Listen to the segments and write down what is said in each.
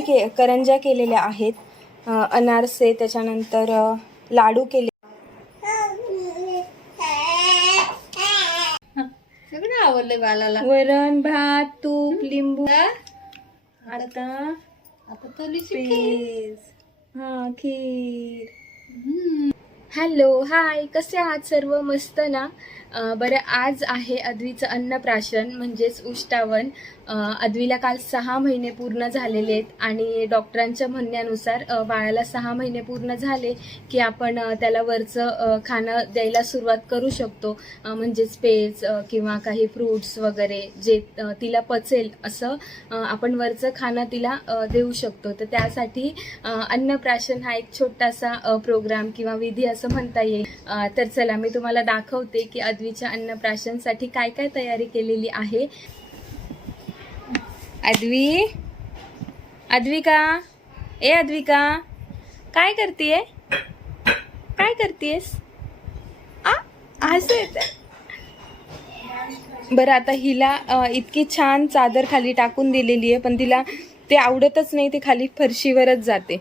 करंजी के करंज्या केलेल्या आहेत. अनारसे त्याच्यानंतर लाडू केले सगळं आवडलं बालाला वरण भात तूप लिंबू. आता? हा खीर. Hello hi. कसे आहात सर्व? मस्त ना? बरं आज आहे अद्वीचं अन्नप्राशन म्हणजेच उष्टावण अद्वीला काल सहा महिने पूर्ण झालेले आहेत आणि डॉक्टरांच्या म्हणण्यानुसार बाळाला सहा महिने पूर्ण झाले की आपण त्याला वरचं खाणं द्यायला सुरुवात करू शकतो. म्हणजेच पेज किंवा काही फ्रूट्स वगैरे जे तिला पचेल असं आपण वरचं खाणं तिला देऊ शकतो. तर त्यासाठी अन्नप्राशन हा एक छोटासा प्रोग्राम किंवा विधी असं म्हणता येईल. तर चला मी तुम्हाला दाखवते की अद्वीच्या अन्नप्राशनसाठी काय काय तयारी केलेली आहे? आदवी अद्विका? ए अद्विका काय करतीये? काय करतेस असं येतं बरं आता हिला इतकी छान चादर खाली टाकून दिलेली आहे पण तिला ते आवडतच नाही ते खाली फरशीवरच जाते.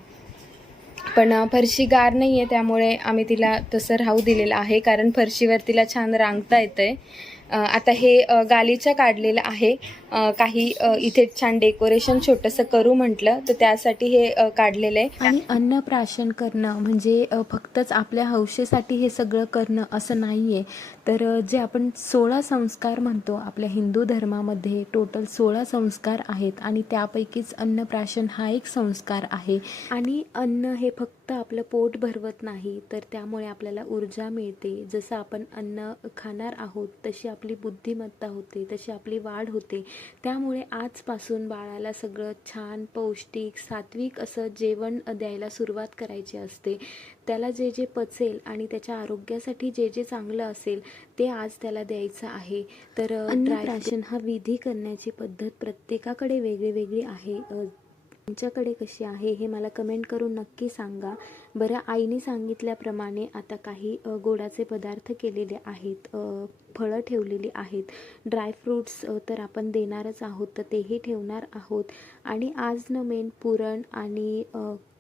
पण फरशी गार नाही आहे त्यामुळे आम्ही तिला तसं राहू दिलेलं आहे. कारण फरशीवर तिला छान रांगता येतं आहे आता हे गालीचं काढलेलं आहे. काही इथे छान डेकोरेशन छोटंसं करू म्हटलं तर त्यासाठी हे काढलेलं आहे. आणि अन्नप्राशन करणं म्हणजे फक्तच आपल्या हौशेसाठी हे सगळं करणं असं नाही आहे तर जे आपण सोळा संस्कार म्हणतो आपल्या हिंदू धर्मामध्ये टोटल सोळा संस्कार आहेत आणि त्यापैकीच अन्नप्राशन हा एक संस्कार आहे. आणि अन्न हे फक्त आपलं पोट भरवत नाही तर त्यामुळे आपल्याला ऊर्जा मिळते. जसं आपण अन्न खाणार आहोत तशी आपली बुद्धिमत्ता होते तशी आपली वाढ होते. त्यामुळे आजपासून बाळाला सगळं छान पौष्टिक सात्विक असं जेवण द्यायला सुरुवात करायची असते. त्याला जे जे पचेल आणि त्याच्या आरोग्यासाठी जे जे चांगलं असेल ते आज त्याला द्यायचं आहे. तर अन्नप्राशन हा विधी करण्याची पद्धत प्रत्येकाकडे वेगळी वेगळी आहे. तुमच्याकडे कशी आहे हे मला कमेंट करून नक्की सांगा. बरं आईने सांगितल्याप्रमाणे आता काही गोडाचे पदार्थ केलेले आहेत फळं ठेवलेली आहेत. ड्रायफ्रूट्स तर आपण देणारच आहोत तर तेही ठेवणार आहोत. आणि आज न मेन पुरण आणि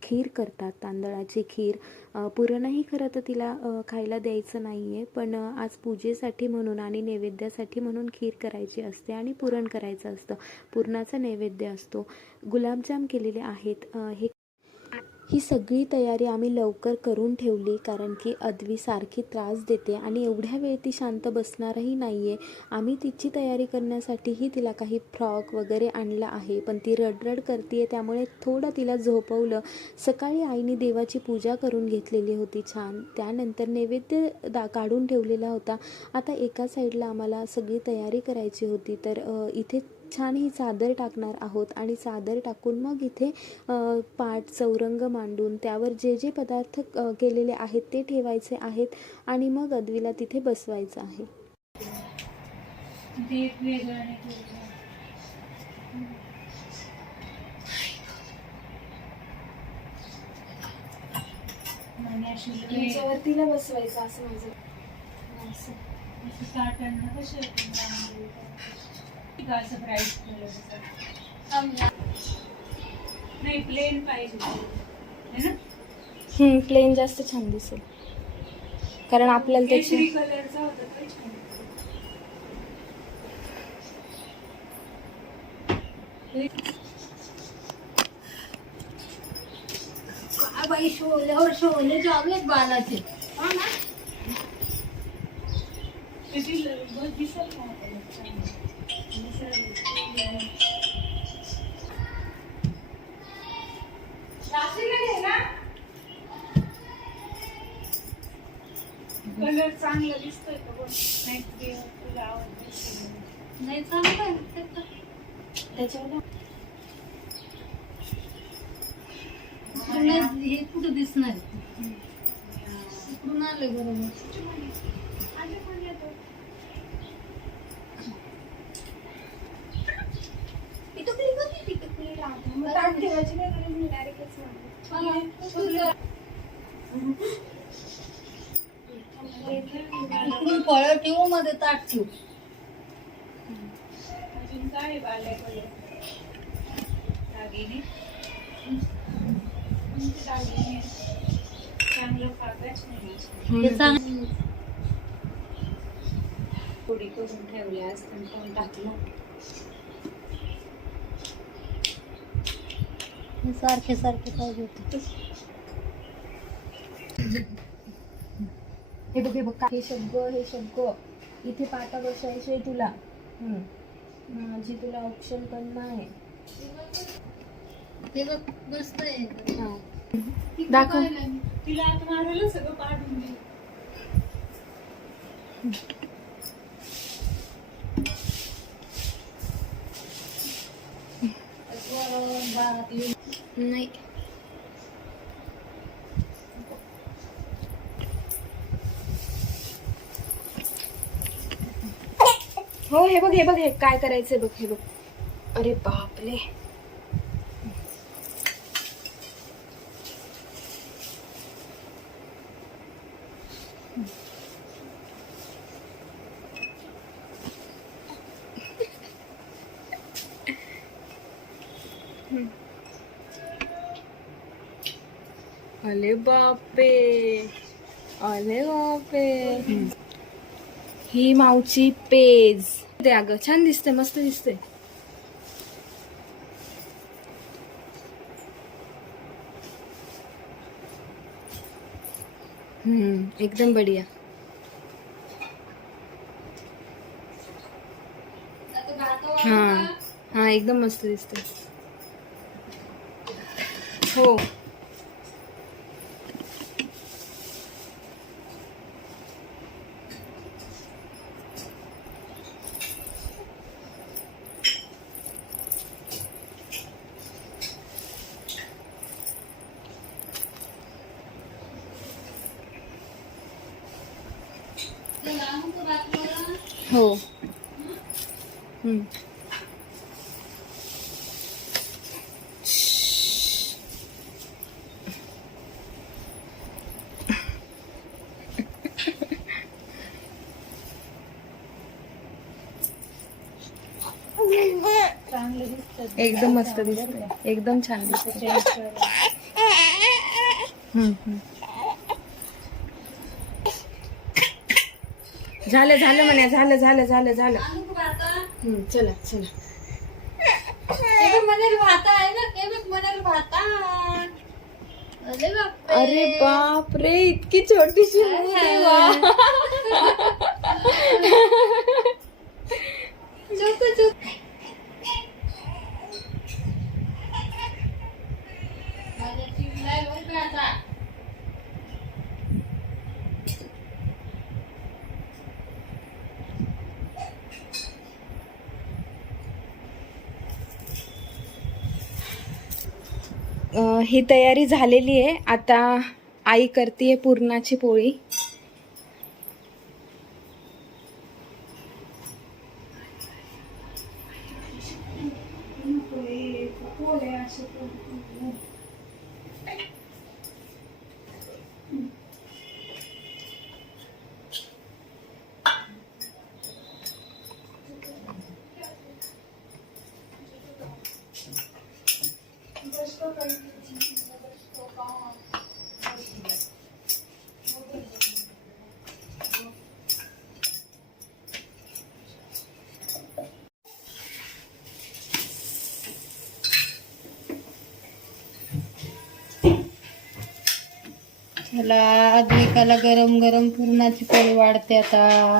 खीर करतात तांदळाची खीर. पुरणही खरं तर तिला खायला द्यायचं नाही आहे पण आज पूजेसाठी म्हणून आणि नैवेद्यासाठी म्हणून खीर करायची असते आणि पुरण करायचं असतं. पुरणाचा नैवेद्य असतो. गुलाबजाम केलेले आहेत. हे ही सगळी तयारी आम्ही लवकर करून ठेवली कारण की अद्वी सारखी त्रास देते आणि एवढ्या वेळ ती शांत बसणारही नाही आहे आम्ही तिची तयारी करण्यासाठीही तिला काही फ्रॉक वगैरे आणला आहे पण ती रडरड करते त्यामुळे थोडं तिला झोपवलं. सकाळी आईने देवाची पूजा करून घेतलेली होती छान. त्यानंतर नैवेद्य दा काढून ठेवलेला होता. आता एका साईडला आम्हाला सगळी तयारी करायची होती तर इथे छान ही चादर टाकणार आहोत आणि चादर टाकून मग इथे पाट चौरंग मांडून त्यावर जे जे पदार्थ केलेले आहेत ते ठेवायचे आहेत आणि मग अद्वीला तिथे बसवायचं आहे. बसवायचं असं माझं. नाही प्लेन पाहिजे है प्लेन जास्त छान दिसेल. कारण आपल्याला त्याची कलरचा होता तो छान. काय बाई शोल्यावर शोले जागलेत बालाचे. किती कलर चांगला दिसतोय का बघ? नाही ते तुला आवडत नाही चांगला आहे ते तर. त्याच्यावर हे कुठं दिसणार इकडून आले बरोबर. इकडून फळ ठेवू मध्ये ताट ठेवू अजून काय बाल्याकडे दागिने दागिने चांगलं खातच नाही चांगलं पुढे करून ठेवल्या असतं पण टाकलं हे सारखे सारखे पाहिजे होते. हे बघ हे बघ हे शब्द हे शब्द. इथे पाटा बसायचंय तुला. हम्म. माझी तुला ऑप्शन पण नाही. ते बघ हा. दाखव. तिला आता मारायला सगळं पाडून हो बघ हे बघ हे काय करायचंय बघ हे बघ. अरे बापरे. अरे बापे अरे बापे ही मावची पेज. ते अगं छान दिसते मस्त दिसते हम्म एकदम बढिया। हा हा, एकदम मस्त दिसते हो। एकदम मस्त दिसते एकदम छान दिसते. झालं झालं म्हणे झालं झालं झालं झालं. चला चला. अरे बाप रे इतकी छोटीशी वा. ही तयारी झालेली आहे. आता आई करते पुरणाची पोळी. चला एकाला गरम गरम पुरणाची पोळी वाढते आता.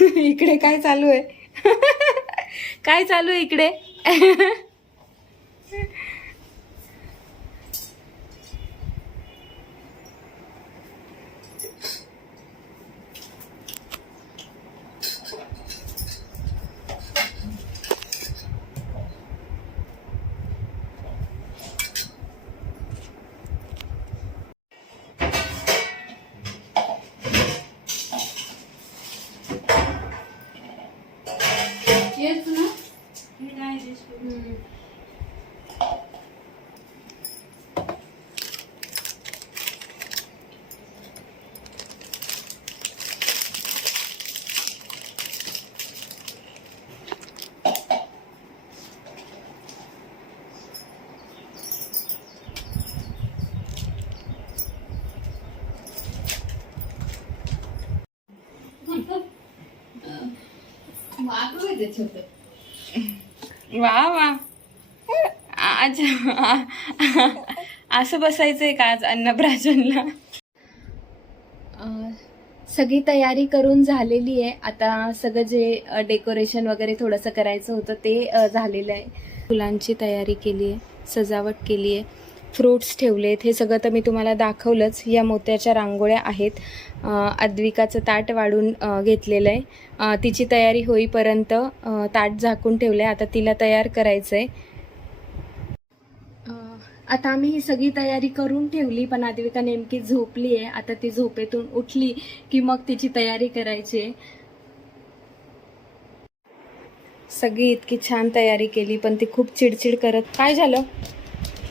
इकडे काय चालू आहे? काय चालू आहे इकडे येच ना हे नाही दिसत. वा वा. आज असं बसायचंय का आज अन्नप्राशनला? सगळी तयारी करून झालेली आहे. आता सगळं जे डेकोरेशन वगैरे थोडंसं करायचं होतं ते झालेलं आहे. फुलांची तयारी केली आहे सजावट केली आहे. फ्रुट्स ठेवलेत. हे सगळं तर मी तुम्हाला दाखवलंच. या मोत्याच्या रांगोळ्या आहेत. अद्विकाचं ताट वाढून घेतलेलं आहे. तिची तयारी होईपर्यंत ताट झाकून ठेवलं आहे आता तिला तयार करायचं आहे आता आम्ही ही सगळी तयारी करून ठेवली पण आद्विका नेमकी झोपली आहे आता ती झोपेतून उठली की मग तिची तयारी करायची. आहे सगळी इतकी छान तयारी केली पण ती खूप चिडचिड करत काय झालं?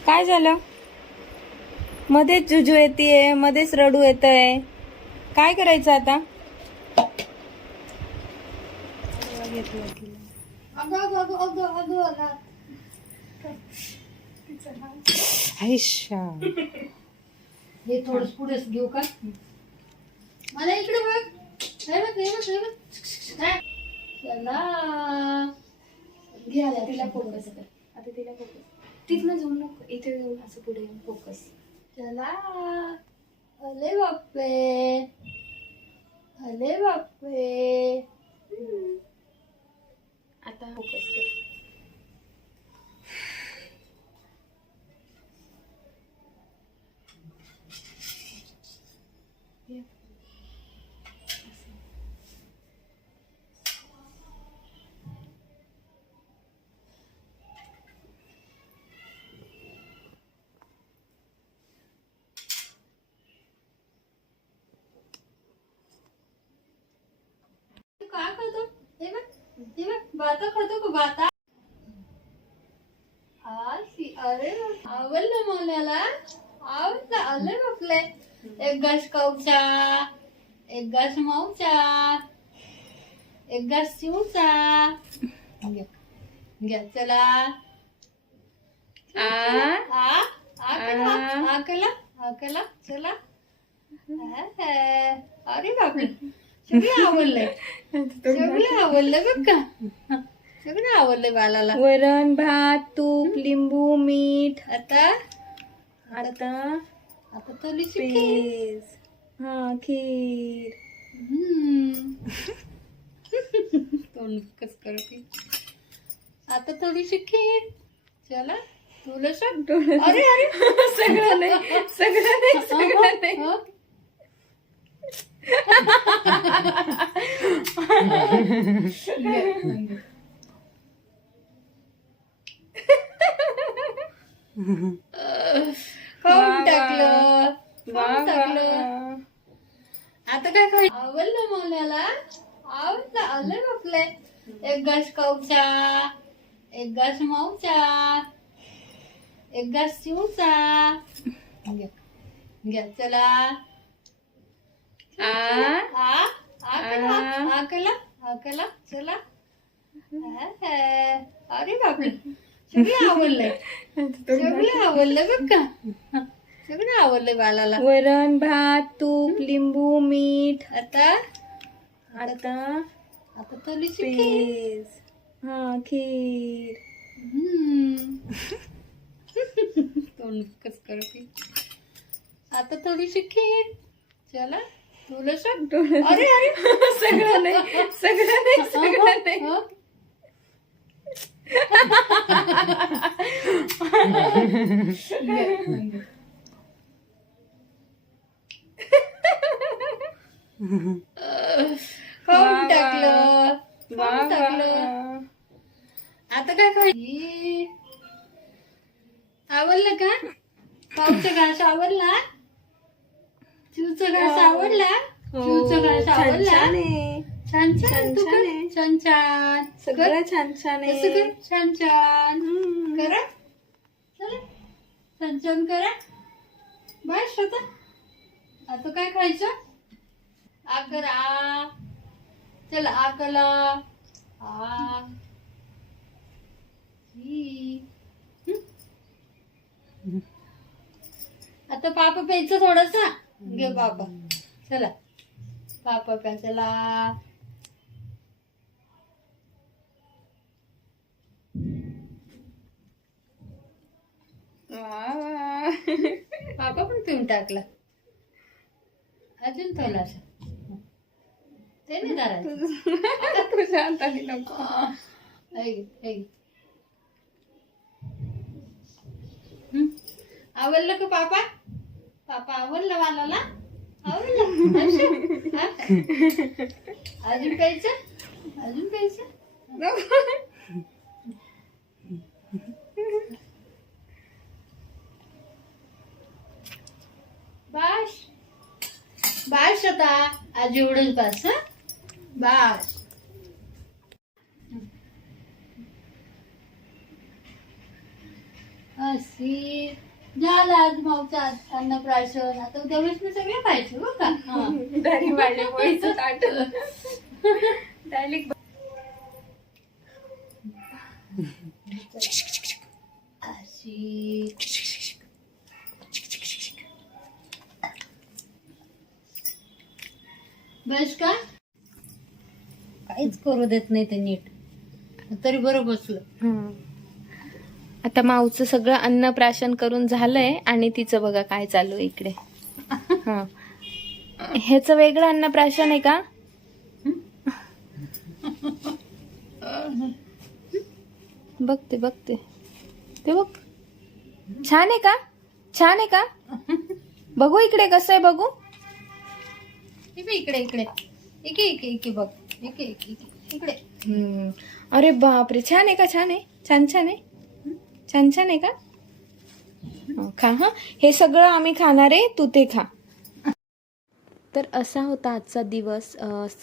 काय झालं? मध्येच जुजू येते मध्येच रडू येत आहे काय करायचं आता? अगं अगं अगं अगं हे थोडं पुढेच घेऊ का? मला इकडे बघ. घ्या तिला फोकस आता तिला फोकस तिथनं जाऊन नको इथे जाऊन असं पुढे येऊन फोकस चला. अरे बापरे. अरे बापरे. आता फोकस कर तू काय खातो हे बघ बाता खातो का बाता? आशी अरे आवडलं मला आवडलं आलं बापले एक घास काऊचा एक घास माऊचा एक घास चिवचा घ्या चला. आ? आ? आ केला? आ? केला? आ केला? चला. अरे बापरे. सगळे आवडलंय. सगळे आवडलं बघ का? सगळं आवडलंय बालाला वरण भात तूप लिंबू मीठ. आता? आता आता थोडीशी खीर. पेज. हा खीर. तोंड कस करते आता थोडीशी खीर. चला तुला अरे अरे. सगळं नाही सगळं नाही सगळं नाही. हं? खाऊन टाकलं खाऊन. टाकलं. आता काय खाय आवडलं मला आवडलं आलं बापले एक घास काऊचा एक घास माऊचा एक घास घ्या घ्या चला. चला अरे बापरे सगळे आवडलंय सगळे आवडलं बघ का सगळं आवडलंय बालाला वरण भात तूप लिंबू मीठ. आता? आता आता थोडीशी खीर हा खीर. हम्म. तोंड कस करते. आता थोडीशी खीर. चला. तुला सांग अरे अरे. सगळं नाही सगळं नाही सगळं नाही. हं? खाऊन टाकलं वा खाऊन टाकलं. वा. आता काय खाई आवडलं का? पावचा घास आवडला चिवचा घास आवडला? हो, चिवचा घास छान आवडला? छान तू कर. छान छान सगळं छान आहे. कर. छान छान. करा. चला. छान छान करा. बाय श्रोता आता काय खायचं? आ कर आ चल आ कला आ. ही. हं? आता पापा प्यायचं थोडस. घे बाबा. चला. पापा प्या चला बाबा पण पिऊन टाकला. अजून पहिला असं ते नाही झाला तुझ्या हाताने नको. आवडलं का पापा पापा आवडलं मला आवडलं? अजून प्यायचं? अजून प्यायचं? बाश. बाश आता. आज एवढंच बास बाश. बास झालं आज मावचा अन्नप्राशन. आता उद्या विष्णू सगळे खायचे बरं का? हा. दारी माझ्या पोळीचं ताट. डायरेक्ट अशी. बस का? काहीच करू देत नाही ते नीट. तरी बरं बसलं. आता माऊचं सगळं अन्नप्राशन करून झालंय आणि तिचं बघा काय चालू आहे इकडे. हा. ह्याचं वेगळं अन्नप्राशन आहे का? बघते बघते. ते बघ. छान आहे का? छान आहे का? बघू इकडे कसं आहे बघू. इकडे इकडे इकडे. इकडे इकडे इकडे बघ. इकडे इकडे. इकडे. अरे बापरे छान आहे का? छान आहे. छान छान आहे. छान छान आहे का? हो, खा हा. हे सगळं आम्ही खाणार आहे तू ते खा. तर असा होता आजचा दिवस.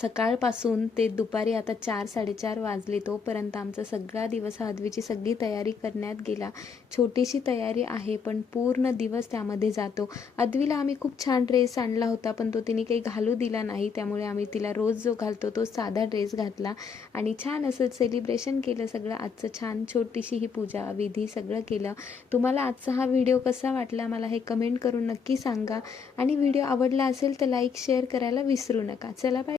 सकाळपासून ते दुपारी आता चार साडेचार वाजले तोपर्यंत आमचा सगळा दिवस हळदीची सगळी तयारी करण्यात गेला. छोटीशी तयारी आहे पण पूर्ण दिवस त्यामध्ये जातो. अदवीला आम्ही खूप छान ड्रेस आणला होता पण तो तिने काही घालू दिला नाही. त्यामुळे आम्ही तिला रोज जो घालतो तो साधा ड्रेस घातला. आणि छान असं सेलिब्रेशन केलं सगळं. आजचं छान छोटीशी ही पूजा विधी सगळं केलं. तुम्हाला आजचा हा व्हिडिओ कसा वाटला मला हे कमेंट करून नक्की सांगा. आणि व्हिडिओ आवडला असेल तर लाईक शेअर करायला विसरू नका. चला बाय